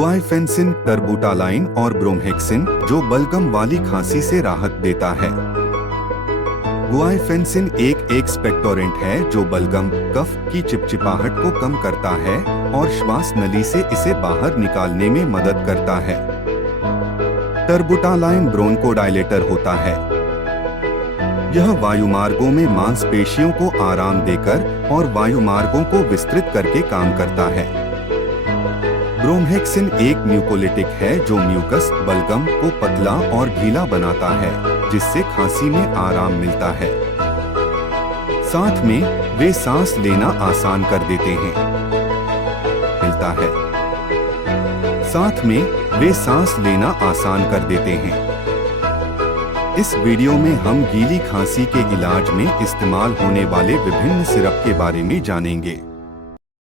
गुआइफेंसिन, टर्बुटालाइन और ब्रोमहेक्सिन जो बलगम वाली खांसी से राहत देता है। गुआइफेंसिन एक एक्सपेक्टोरेंट है जो बलगम, कफ की चिपचिपाहट को कम करता है और श्वास नली से इसे बाहर निकालने में मदद करता है। टर्बुटालाइन ब्रोंकोडायलेटर होता है। यह वायुमार्गों में मांसपेशियों को आराम देकर और वायुमार्गों को विस्तृत करके काम करता है। ब्रोमहेक्सिन एक म्यूकोलिटिक है जो म्यूकस, बलगम को पतला और ढीला बनाता है, जिससे खांसी में आराम मिलता है। साथ में वे सांस लेना आसान कर देते हैं। मिलता है। साथ में वे सांस लेना आसान कर देते हैं। इस वीडियो में हम गीली खांसी के इलाज में इस्तेमाल होने वाले विभिन्न सिरप के बारे में जानेंगे।